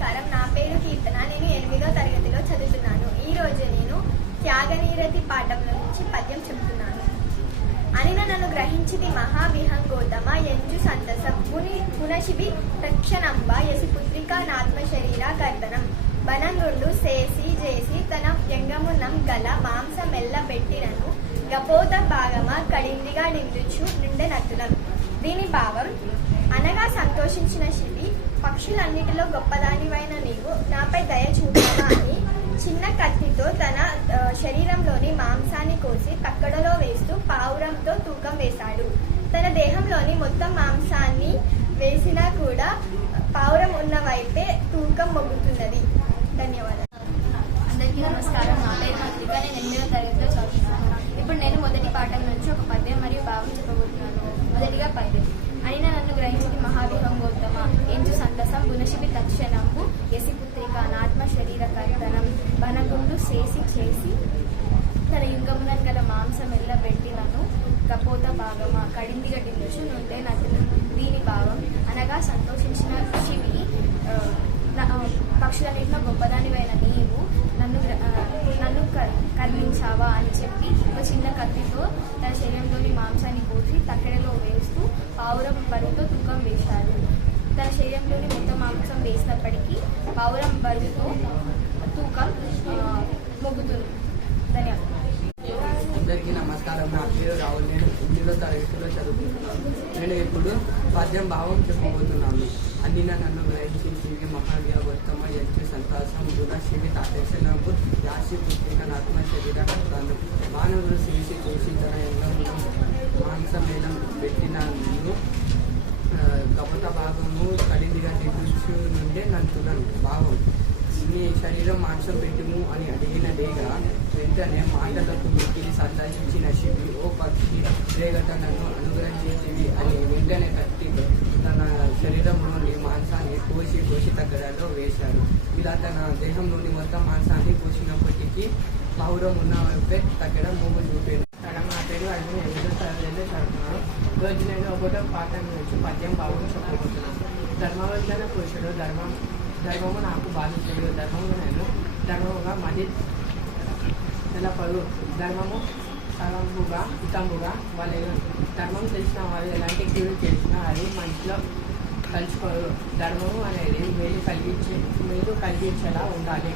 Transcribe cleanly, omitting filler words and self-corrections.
నమస్కారం. నా పేరు కీర్తన. నేను 8వ తరగతిలో చదువుతున్నాను. ఈ రోజు నేను త్యాగనీరతి పాఠంలో నుంచి పద్యం చెబుతున్నాను. అనిన నన్ను గ్రహించిది మహావిహంగోతమ ఎంజు సంతసం పునశివి తక్షణంబ యసి పుత్రిక నాత్మ శరీర కర్దనం బనంగుండు సేసి చేసి తన వ్యంగమునం గల మాంసమెల్ల పెట్టినను గపోత భాగమ కడిందిగా నిందుచు నిండెనట్టునం. దీని భావం: అనగా సంతోషించిన శివి, పక్షులన్నిటిలో గొప్పదానివైన నీవు నాపై దయ చూపావా అని చిన్న కత్తితో తన శరీరంలోని మాంసాన్ని కోసి తక్కడలో వేస్తూ పావురంతో తూకం వేశాడు. తన దేహంలోని మొత్తం మాంసాన్ని వేసినా కూడా పావురం ఉన్న వైపే తూకం మొగ్గుతున్నది. ధన్యవాదాలు. అందరికీ నమస్కారం. నా పేరు మాత్రిక. నేను 8వ తరగతిలో చదువుతున్నాను. ఇప్పుడు నేను మొదటి పాఠం నుంచి ఒక పద్యం మరియు భావం చెప్పబోతున్నాను. మొదటిగా పద్యం. అయిన నన్ను గ్రహించి మహావిహంగోత్తమ ఎంచు సంతసం గుణశివి తక్షణంబు యసి పుత్రిక నాత్మ శరీర కర్తనం బనగుండు చేసి తన యుంగమునన్ గల మాంసమెల్ల పెట్టినను కపోత భాగమ కడిందిగా డిందుచు నుండే నటును. దీని భావం: అనగా సంతోషించిన శివి, పక్షులన్నింటిలో గొప్పదానివైన నీవు నన్ను కర్మించావా అని చెప్పి ఒక చిన్న కత్తితో తన శరీరంలోని మాంసాన్ని కోసి తక్కెడలో వేస్తూ పావురం బరువుతో తూకం వేశాడు. తన శరీరంలోని మొత్తం మాంసం వేసినప్పటికీ పావురం బరువుతో తూకం మొగ్గుతుంది. ధన్యవాదాలు. అందరికీ నమస్కారం. నా పేరు రాహుల్. నేను 8వ తరగతిలో చదువుతున్నాను. నేను ఇప్పుడు పద్యం భావం చెప్పబోతున్నాను. అన్నిన నన్ను గ్రహించి మహావిహంగోత్తమ ఎంచు సంతాసం గుణశివి తక్షణంబు యాసి పుట్టిన నాత్మ శరీర కర్తను మానవుడు చేసి చూసి తన ఎంగమును మాంసమేళం పెట్టిన కపట భాగము కడిందిగా దిగుచు నుండే నంతులను. భావం: నీ శరీరం మాంసం పెట్టుము అని అడిగిన డేగ వెంటనే మాటలకు మిక్కిలి సంతోషించిన శివి, ఓ పక్షి రేగట నన్ను అనుగ్రహించేవి అని వెంటనే కత్తి తన శరీరంలోని మాంసాన్ని కోసి తగ్గడలో వేశాడు. ఇలా తన దేహంలోని మొత్తం మాంసాన్ని కోసినప్పటికీ పావురం ఉన్న వైపే తగ్గడం మొగ్గు చూపాడు. నా పేరు అది 8వ తరగతిలో చదువుతున్నాను. ఈరోజు నేను 1వ పాఠం నుంచి పద్యం భావం చెప్పబోతున్నాను. ధర్మవంతులైన పురుషుడు ధర్మము నాకు బాధించడు. ధర్మముగా మది తెలపడు. ధర్మము సలంబుగా హితంబుగా వాళ్ళు ధర్మం తెలిసిన వాళ్ళు ఎలాంటి కీడు చేసినా అది మనసులో కలుసుకోరు. ధర్మము అనేది మేలు కలిగించేలా ఉండాలి.